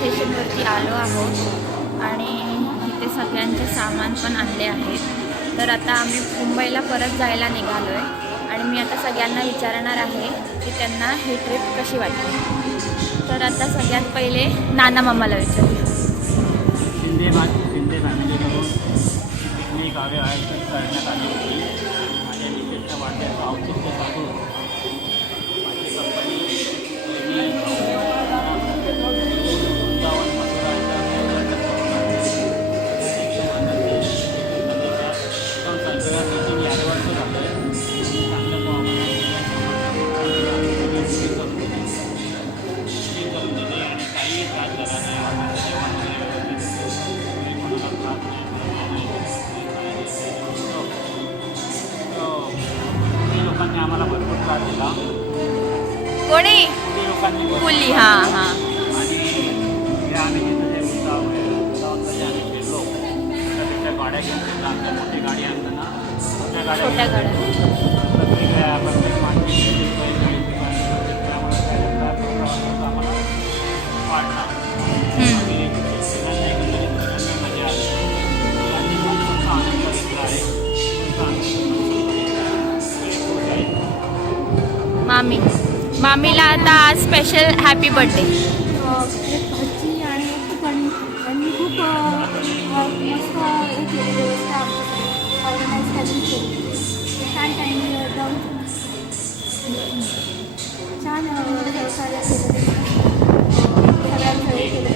स्टेशनवरती आलो आहोत आणि इथे सगळ्यांचे सामान पण आणले आहेत. तर आता आम्ही मुंबईला परत जायला निघालो आहे आणि मी आता सगळ्यांना विचारणार आहे की त्यांना ही ट्रिप कशी वाटली. तर आता सगळ्यात पहिले नाना मामाला विचारूया. शिंदे फॅमिलीकडून पिकनिक आयोजित करण्यात आली होती. माझ्या विशेषतः वाढत्याचं औचित्य साधून माझी कंपनी लोकांनी आम्हाला भरपूर त्रास दिला. कोणी लोकांनी कुली? हां हां. आणि हे आम्ही तिथं जे वृंदावनमध्ये आम्ही फिरलो तर तिथल्या गाड्या घेऊन फिरलो. आमच्या मोठी गाडी असताना छोट्या छोट्या गाड्या वेगवेगळ्या प्रत्येक माणशी त्यामुळे आम्हाला वाटला. मजा आली. मुलांनी खूप आनंद घेतला आहे. मामीला आता आज स्पेशल हॅपी बर्थडे. भाजी आणि त्यांनी खूप मस्त हे केली व्यवस्था आमच्याकडे ऑर्गनाईज केली. छान त्यांनी जाऊन छान सहकार्य केलं. सगळ्यांचं हे केलं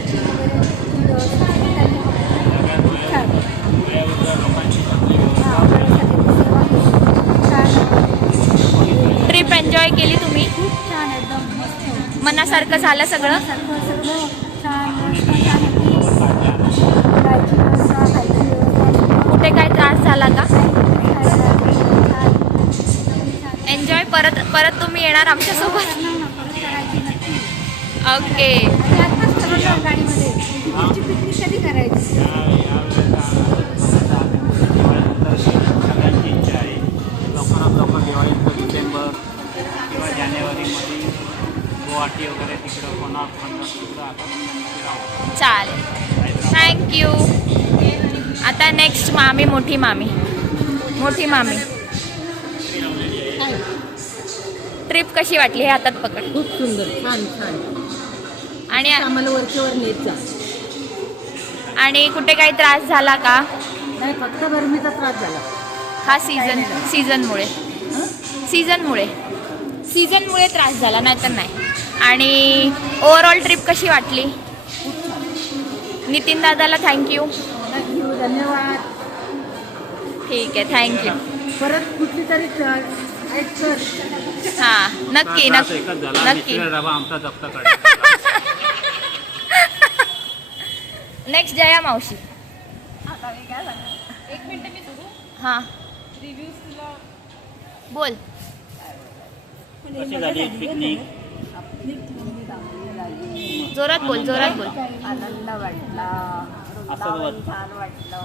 ट्रिप एन्जॉय केली तुम्ही? खूप छान, एकदम मस्त, मनासारखं झालं सगळं? सगळं छान छान. कुठे काय त्रास झाला का? एन्जॉय परत तुम्ही येणार आमच्यासोबत? ओके. गाडीमध्ये पिकनिक कधी करायची? सगळ्यांची इच्छा आहे लवकरात लवकर दिवाळीचं डिसेंबर किंवा जानेवारीमध्ये गुवाहाटी वगैरे तिकडं कोणापर्यंत तिकडं आता चालेल, थँक्यू. आता नेक्स्ट मोठी मामी. ट्रिप कशी वाटली? हे हातात पकड. खूप सुंदर, छान छान. आणि आम्हाला वरच्यावर नेत जा. आणि कुठे काही त्रास झाला का? नाही, फक्त गरमीचा त्रास झाला. हा सीझनमुळे त्रास झाला, नाही तर नाही. आणि ओव्हरऑल ट्रिप कशी वाटली? नितीन दादाला थँक्यू. धन्यवाद. ठीक आहे, थँक्यू. परत कुठली तरी हां, नक्की. आमचा जप्त काढ. नेक्स्ट जया मावशी. हां, बोल. कशी झाली पिकनिक? जोरात बोल. आनंद वाटला, असं छान वाटलं.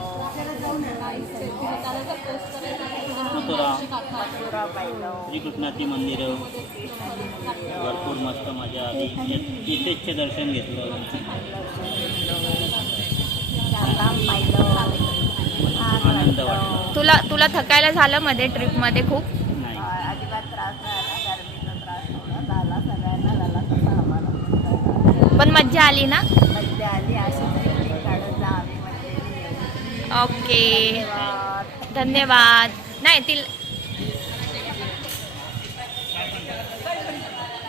मथुरा पाहिलं, श्रीकृष्णाची मंदिरं भरपूर मस्त मजा आली. इथेच दर्शन घेतलं. आनंद वाटला. तुला थकायला झालं मध्ये ट्रिपमध्ये खूप? नाही, अजिबात त्रास झाला. गरमीचा त्रास थोडा झाला, सगळ्यांना झाला, तसा आम्हाला पण मज्जा आली ना? मज्जा आली. अशी पिकनिक काढत जा आम्ही म्हणजे. ओके, धन्यवाद. नाही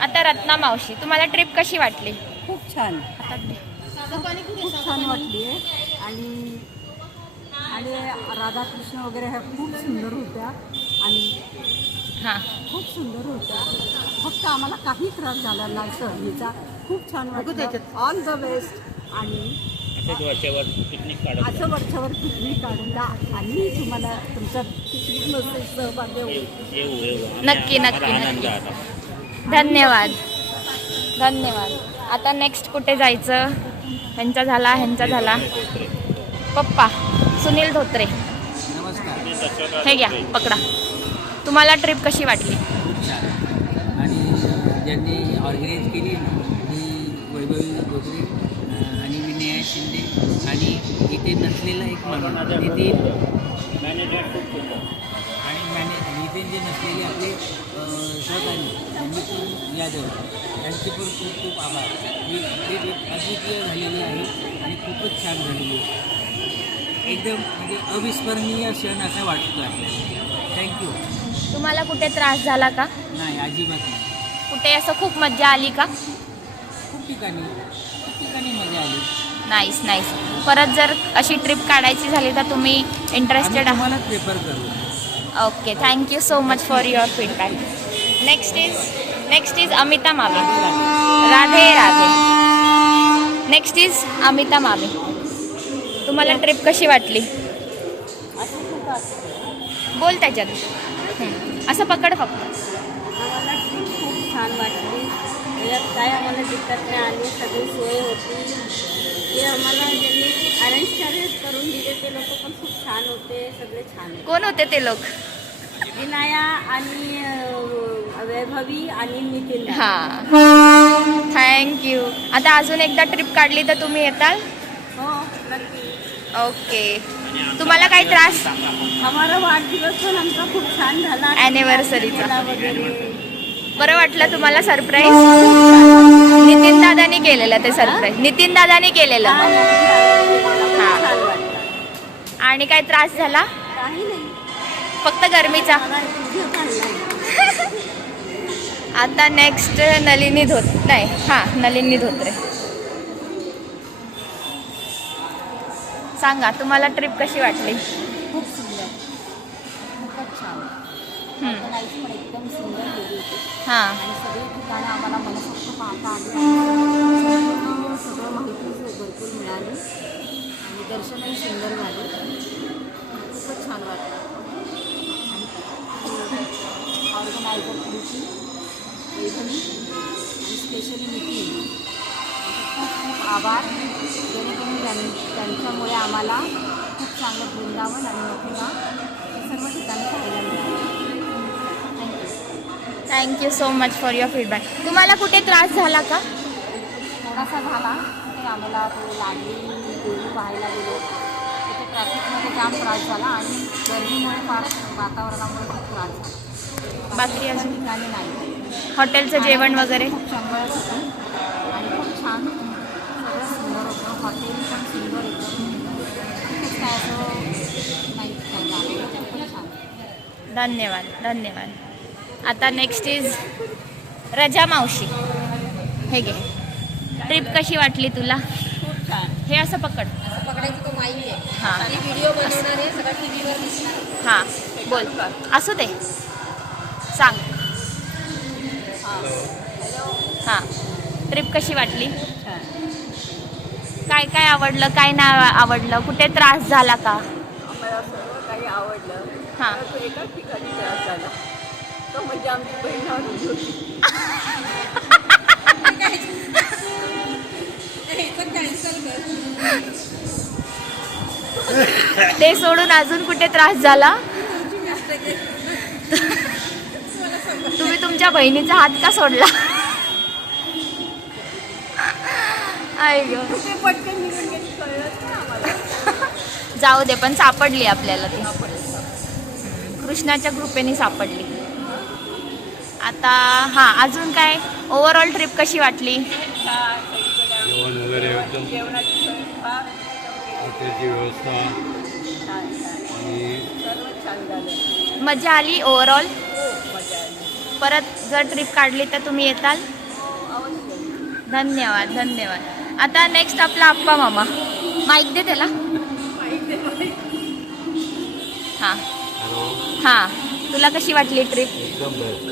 आता रत्ना मावशी, तुम्हाला ट्रिप कशी वाटली? खूप छान, खूप छान वाटली आहे. आणि राधाकृष्ण वगैरे ह्या खूप सुंदर होत्या आणि हां, खूप सुंदर होत्या. फक्त आम्हाला काही त्रास झाला नाही सहलीचा. खूप छान वाटलं. All the best. आणि असंच वरच्यावर पिकनिक काढत असं वरच्यावर पिकनिक काढून जा आणि तुम्हाला तुमच्या पिकनिकमध्ये सहभागी होईल. येऊ. नक्की. आनंद आता. धन्यवाद. आता नेक्स्ट कुठे जायचं? ह्यांचा झाला. पप्पा सुनील धोत्रे, हे घ्या, पकडा. तुम्हाला ट्रिप कशी वाटली? आणि ज्यांनी ऑर्गनाईज केली ती वैभवी धोत्रे स्नेहा शिंदे आणि इथे नसलेला एक म्हणून नितीन नितीन जे नसलेले आपले सहकारी त्यांनी पण यादव त्यांचे पण खूप खूप आभार. ही ट्रिप अद्वितीय झालेली आहे आणि खूपच छान झालेली आहे. एकदम म्हणजे अविस्मरणीय क्षण असा वाटतो आपल्याला. थँक्यू. तुम्हाला कुठे त्रास झाला का? नाही, अजिबात नाही. कुठे असं खूप मज्जा आली का? खूप ठिकाणी मजा आली. Nice nice. परत जर अशी ट्रिप काढायची झाली तर तुम्ही इंटरेस्टेड आहात? तुम्हाला प्रेफर करू. Okay, thank you so much for your feedback. Next is Amita मामे. राधे राधे. नेक्स्ट इज अमिता मामे. तुम्हाला ट्रिप कशी वाटली? बोल त्याच्यात. असं पकड फक्त. आम्हाला ट्रिप खूप छान वाटली. यात काय आम्हाला दिक्कत नाही आली, सगळी सोय होती. जे आम्हाला ज्यांनी अरेंज करून दिले ते लोक पण खूप छान होते, सगळे छान होते. कोण होते ते लोक? विनाया आणि वैभवी आणि नितीन. हां, थँक्यू. आता अजून एकदा ट्रिप काढली तर तुम्ही येताल? हो, नक्की. ओके. तुम्हाला काही त्रास? आम्हाला वाढदिवस पण आमचा खूप छान झाला. Anniversary-चा. वगैरे बरं वाटलं तुम्हाला सरप्राईज? नितीन दादानी केलेलं ते सरप्राईज. नितीन दादानी केलेलं. छान वाटलं. आणि काय त्रास झाला? काही नाही, फक्त गरमीचा. मला व्हिडिओ काढलाय. आता नेक्स्ट नलिनी धोत्रे. सांगा, तुम्हाला ट्रिप कशी वाटली? खूप सुंदर, खूपच छान. ऑर्गनाईज पण एकदम सुंदर गेली होती हां, आणि सगळी ठिकाणं आम्हाला मनसोक्त पाहता आली. सगळं माहिती भरपूर मिळाली आणि दर्शनही सुंदर झाले. खूपच छान वाटलं. ऑर्गनायझर कृती, वैभवी आणि स्पेशली नितीन खूप खूप आभार. जेणेकरून त्यांच्यामुळे आम्हाला खूप चांगलं वृंदावन आणि मथुरा हे सर्व ठिकाणी पाहायला मिळालं. Thank you so much for your feedback. तुम्हाला कुठे त्रास झाला का? थोडासा झाला ते आम्हाला तो लाडली देवी पाहायला गेलो. तिथे ट्रॅफिकमध्ये जाम त्रास झाला आणि गर्दीमुळे फार वातावरणामुळे खूप त्रास झाला. बाकी अजून ठिकाणी नाही. हॉटेलचं जेवण वगैरे? खूप चंगळच होतं आणि खूप छान, सगळं सुंदर होतं. हॉटेल पण सुंदर होतं. खूपच काय असं नाही काय झालं, खूपच छान. धन्यवाद. आता नेक्स्ट इज रजा मावशी. हे घे. ट्रिप कशी वाटली तुला? खूप छान. हे असं पकड. पकडायचं तो माईक आहे. हां आणि व्हिडिओ बनवणार आहे, सगळं टी व्हीवर दिसणार. हां, बोल. असू दे, सांग. हां, ट्रिप कशी वाटली? छान. काय काय आवडलं, काय नाही आवडलं, कुठे त्रास झाला का? आम्हाला सर्व काही आवडलं. हां. तो एकाच ठिकाणी त्रास झाला, तो म्हणजे आमची बहीण होती. ते सोडून अजून कुठे त्रास झाला? तुम्ही तुमच्या बहिणीचा हात का सोडला? आई गं. ते पटकन निघून गेली, कळलंच ना आम्हाला. जाऊ दे, पण सापडली आपल्याला ती. कृष्णाच्या कृपेने सापडली. आता हां, अजून काय? ओव्हरऑल ट्रिप कशी वाटली? जेवण वगैरे एकदम जेवणाची सोय फार हॉटेलची व्यवस्था छान आणि सर्व छान झालं. मजा आली ओव्हरऑल? खूप मजा आली. परत जर ट्रिप काढली तर तुम्ही येताल? अवश्य. धन्यवाद. आता नेक्स्ट आपला आप्पा मामा. माईक दे त्याला. हां, तुला कशी वाटली ट्रिप? एकदम बेस्ट.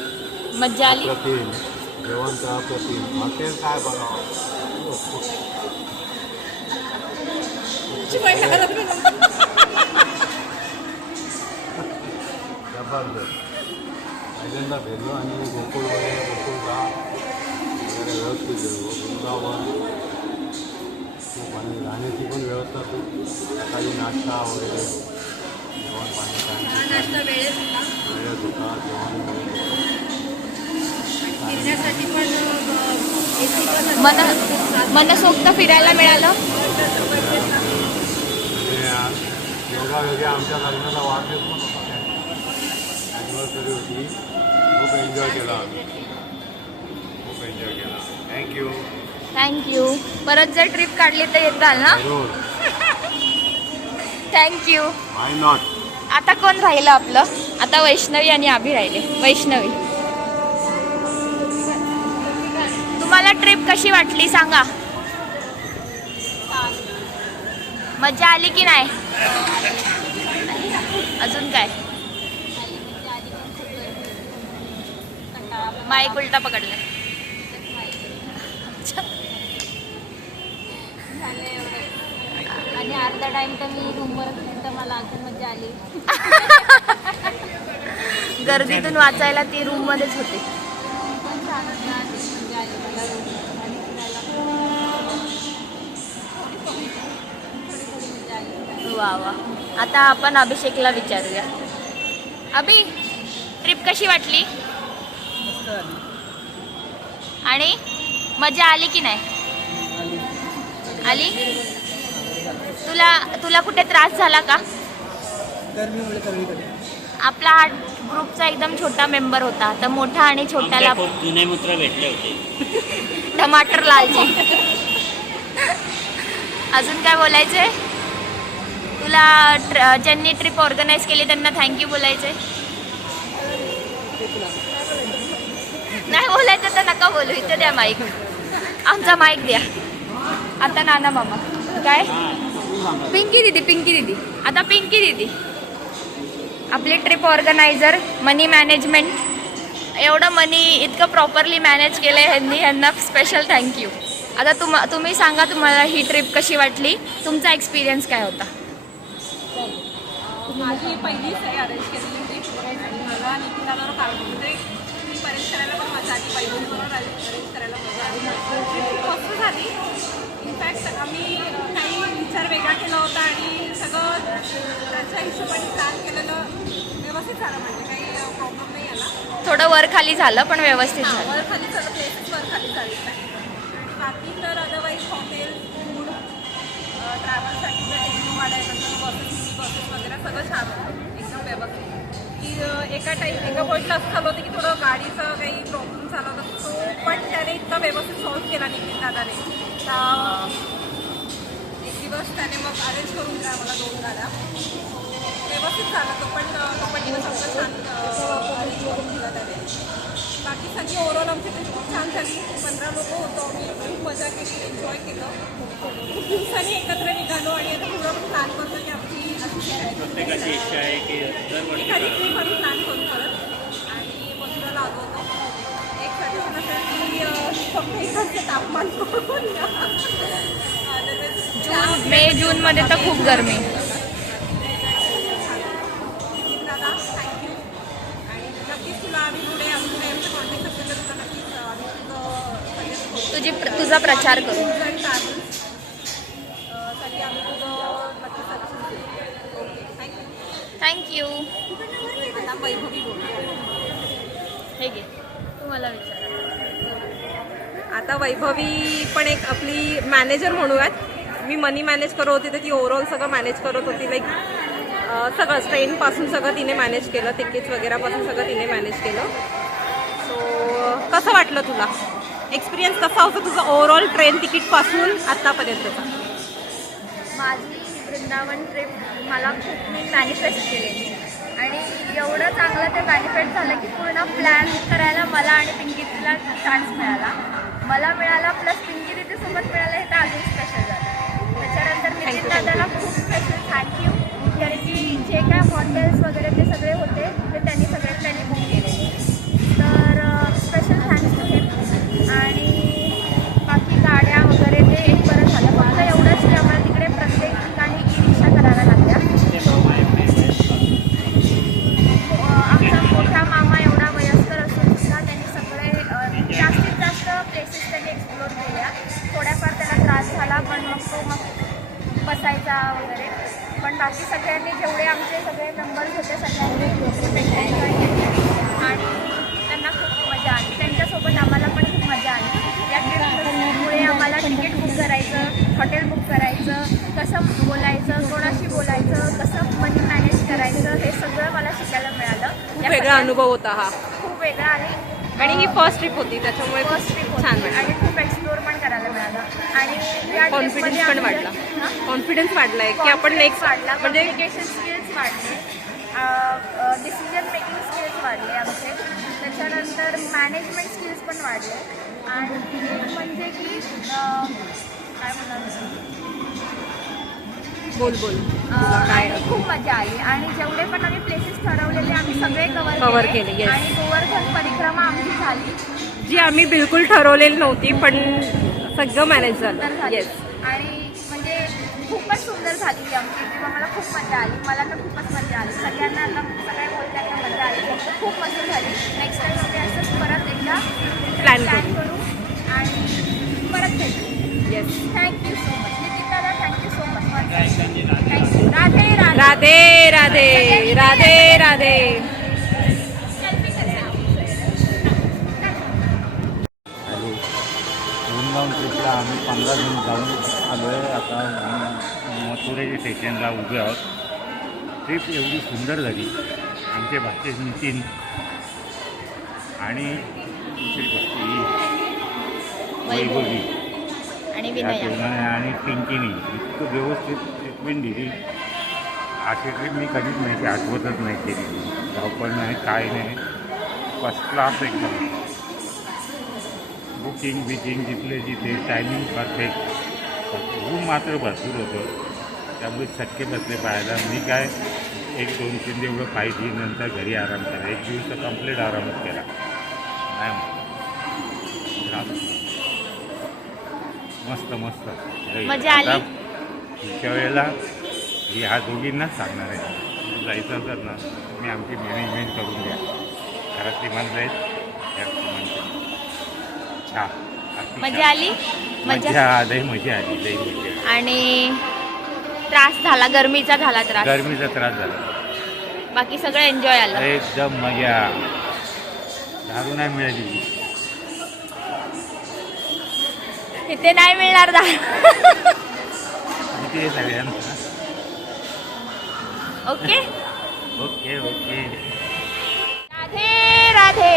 मज्जा आली? अप्रतिम जेवण तर अप्रतिम. हॉटेल काय बघावं. जबरदस्त. पहिल्यांदा फिरलो आणि गोकुळ गोकुळगाव वगैरे व्यवस्थित गेलो. वृंदावन खूप आणि राहण्याची पण व्यवस्था खूप. सकाळी नाश्ता वगैरे जेवण पाणी नाश्ता वेळेत होता. वेळेत होता. जेवण वेळेत होतं. फिरण्यासाठी पण मनसोक्त फिरायला मिळालं? वेगळ्या आमच्या लग्नाचा वाढदिवस पण होता. ॲनिव्हर्सरी होती. खूप एन्जॉय केला आम्ही. खूप एन्जॉय केला. थँक्यू. थँक्यू. परत जर ट्रिप काढली तर येताल ना? जरूर. थँक्यू. Why not. आता कोण राहिलं आपलं? आता वैष्णवी आणि अभि राहिले. वैष्णवी, तुम्हाला ट्रिप कशी वाटली सांगा? मजा आली की नाही? अजून काय? माईक उलटा पकडला. आणि अर्धा टाइम तर मी रूमवर होते तर मला अजून मजा आली. गर्दीतून वाचायला ती रूम मध्येच होती. पण छान होतं आणि मजा आली मला आणि फिरायला थोडी मजा आली. वा वा. आता आपण अभिषेकला विचारूया. अभि, ट्रिप कशी वाटली? मस्त आली. आणि मजा आली की नाही? आली. तुला कुठे त्रास झाला का? गर्मीमुळे सगळीकडे. आपला हा ग्रुपचा एकदम छोटा मेंबर होता, तर मोठा आणि छोट्याला खूप जुने मित्र भेटले होते. टमाटर लालची. अजून काय बोलायचंय तुला? ज्यांनी ट्रिप ऑर्गनाईज केली त्यांना थँक्यू बोलायचंय? नाही बोलायचं तर नका बोलू. इथं द्या माईक. आमचा माईक द्या. आता नाना मामा काय? पिंकी दीदी. आता पिंकी दीदी आपली ट्रिप ऑर्गनायझर, मनी मॅनेजमेंट, एवढं मनी इतकं प्रॉपरली मॅनेज केलं आहे ह्यांना स्पेशल थँक्यू. आता तुम्ही सांगा तुम्हाला ही ट्रिप कशी वाटली? तुमचा एक्सपिरियन्स काय होता? माझी पहिलीच आहे अरेंज केलेली ट्रिप आणि मला नितीनावर म्हणजे ट्रिप अरेंज करायला पण मजा आली. पहिल्यांबरोबर अरेंज करायला मजा आली. ट्रिप मस्त झाली. इनफॅक्ट आम्ही काही विचार वेगळा केला होता आणि सगळं त्याच्या हिशोबाने प्लॅन केलेलं व्यवस्थित झालं. म्हणजे काही प्रॉब्लेम नाही आला. थोडं वर खाली झालं पण व्यवस्थित झालं. वर खाली सगळं प्लेसेस वर खाली झाली. आणि बाकी तर अदरवाईज हॉटेल, फूड, ट्रॅव्हलसाठी जर टेक्नो वाढायचं बसेस वगैरे सगळं छान होतं. एकदम व्यवस्थित. की एका पॉईंटला असं झालं होतं की थोडं गाडीचं काही प्रॉब्लेम झाला होता तो पण त्याने इतका व्यवस्थित सॉल्व्ह केला नितीन दादाने. एक दिवस त्याने मग अरेंज करून दिला मला 2 गाड्या. व्यवस्थित झाला तो पण दिवस आमचा छान अरेंज करून दिला त्याने. बाकी सगळी ओव्हरऑल आमची ट्रिप खूप छान झाली. 15 लोक होतो आम्ही. खूप मजा केली, एन्जॉय केलं. खूप दिवसांनी एकत्र निघालो आणि आता पुढं प्लॅन करतो की आमची प्रत्येकाची इच्छा आहे की दरवर्षी एखादी ट्रिप आम्ही प्लॅन करू परत. आणि मथुराला आलो होतो. एक सजेशन असेल की फक्त इकडचं तापमान बघून जून मध्ये तर खूप गरमी. दादा थँक्यू. आणि नक्कीच तुला आम्ही पुढे आमचं कॉन्टॅक्ट असेल तर तुला नक्कीच आम्ही तुझा प्रचार करू. साठी आम्ही तुझं नक्की सजेशन देऊ. Okay thank you. थँक्यू. आता वैभवी बोल. हे घे तू मला विचार. आता वैभवी पण एक आपली मॅनेजर म्हणूयात. मी मनी मॅनेज करत होती तर ती ओव्हरऑल सगळं मॅनेज करत होती. लाईक सगळं ट्रेनपासून सगळं तिने मॅनेज केलं. तिकीट्स वगैरेपासून सगळं तिने मॅनेज केलं. सो कसं वाटलं तुला? एक्सपिरियन्स कसा होता तुझा ओव्हरऑल ट्रेन तिकीटपासून आत्तापर्यंतचा? माझी वृंदावन ट्रिप मला खूप मी मॅनिफेस्ट केलेली आणि एवढं चांगलं ते मॅनिफेस्ट झालं की पूर्ण प्लॅन करायला मला आणि पिंकी दीदीला चान्स मिळाला. मला मिळाला प्लस पिंकी दीदीसोबत मिळालं हे तर अजून स्पेशल झालं. त्याच्यानंतर नितीन दादाला खूप स्पेशल थँक्यू. कारण की जे काय हॉटेल्स वगैरे ते सगळे होते ते त्यांनी सगळे बुक केलेले. तर स्पेशल थँक्स टू हिम. आणि बाकी गाड्या वगैरे ते एक बरं झालं. फक्त एवढंच की आम्हाला तिकडे प्रत्येक ठिकाणी ई-रिक्षा कराव्या लागल्या. आमचा मोठा मामा एवढा वयस्कर असून सुद्धा त्यांनी सगळे जास्तीत जास्त प्लेसेस त्यांनी एक्सप्लोर केल्या. थोड्याफार त्याला त्रास झाला पण मग बसायचा वगैरे. पण बाकी सगळ्यांनी जेवढे आमचे सगळे मेंबर्स होते सगळ्यांनी एन्जॉय केले आणि त्यांना खूप मजा आली. त्यांच्यासोबत आम्हाला पण खूप मजा आली. या ट्रिपमुळे आम्हाला तिकीट बुक करायचं, हॉटेल बुक करायचं, कसं बोलायचं, कोणाशी बोलायचं, कसं मनी वेगळा अनुभव होता हा. खूप वेगळा आणि ही फर्स्ट ट्रिप होती त्याच्यामुळे खूप फर्स्ट ट्रिप छान आणि वाटलं. खूप एक्सप्लोर पण करायला मिळालं आणि या कॉन्फिडन्स tripमध्ये पण आमचे- वाढला. हां? कॉन्फिडन्स वाढलाय की आपण नेक्स्ट वाढला, म्हणजे कम्युनिकेशन स्किल्स वाढले, डिसिजन मेकिंग स्किल्स वाढले आमचे, त्याच्यानंतर मॅनेजमेंट स्किल्स पण वाढले आणि म्हणजे की काय म्हणणार बोल काय आणि खूप मजा आली आणि जेवढे पण आम्ही प्लेसेस ठरवलेले आम्ही सगळे Cover कव्हर केले, yes. आणि गोवर्धन परिक्रमा आमची झाली जी आम्ही बिलकुल ठरवलेली नव्हती पण सगळं मॅनेज सुंदर झालं. झाली येस. आणि म्हणजे खूपच सुंदर झाली ती आमची ट्रिप. मला खूप मजा आली, मला तर खूपच मजा आली, सगळ्यांना आता सगळ्या बोलत्यांना मजा आली, खूप मजा झाली. नेक्स्ट टाइम आम्ही असंच परत एकदा Plan करू आणि परत भेटू. येस. थँक्यू सो मच निकिताला, thank you so much. Thank you. Radhe Radhe. Radhe Radhe Radhe Radhe. Selfie करूया. हॅलो, वृंदावन ट्रिपला आम्ही 15 जण जाऊन आलो आहे. आता मथुरे स्टेशनला उभे आहोत. ट्रिप एवढी सुंदर झाली. आमचे भाचे नितीन आणि दुसरी गोष्टी वैभवी आणि या विनया. दोघांनी आणि पिंकीनी इतकं व्यवस्थित ट्रीटमेंट दिली. अशी ट्रीप मी कधीच नाही आठवतच नाही केली. धावपळ नाही, काय नाही, फर्स्ट क्लास एकदम. बुकिंग बिकिंग जिथले जिथे टायमिंग परफेक्ट. ऊन मात्र भरपूर होतं त्यामुळे चटके बसले पाहायला. मी काय 1-2-3 एवढं पाहिजे नंतर घरी आराम केला. एक दिवस तर कंप्लीट आरामच केला नाही. मस्त मस्त मजा आली? आता पुढच्या वेळेला ह्या दोघींनाच सांगणार आहे जायचं तर ना तुम्ही आमची मॅनेजमेंट करून द्या. घरातली माणसं आहेत घरातली माणसं छान मजा आली? मजा लई मजा आली, लई मजा आली. आणि त्रास झाला, गरमीचा झाला त्रास, गरमीचा त्रास झाला, बाकी सगळं एन्जॉय आलं. एकदम मजा. दारू नाही मिळाली इथे नाही मिळणार इथे सगळ्यांना. Okay. Okay okay. Radhe Radhe.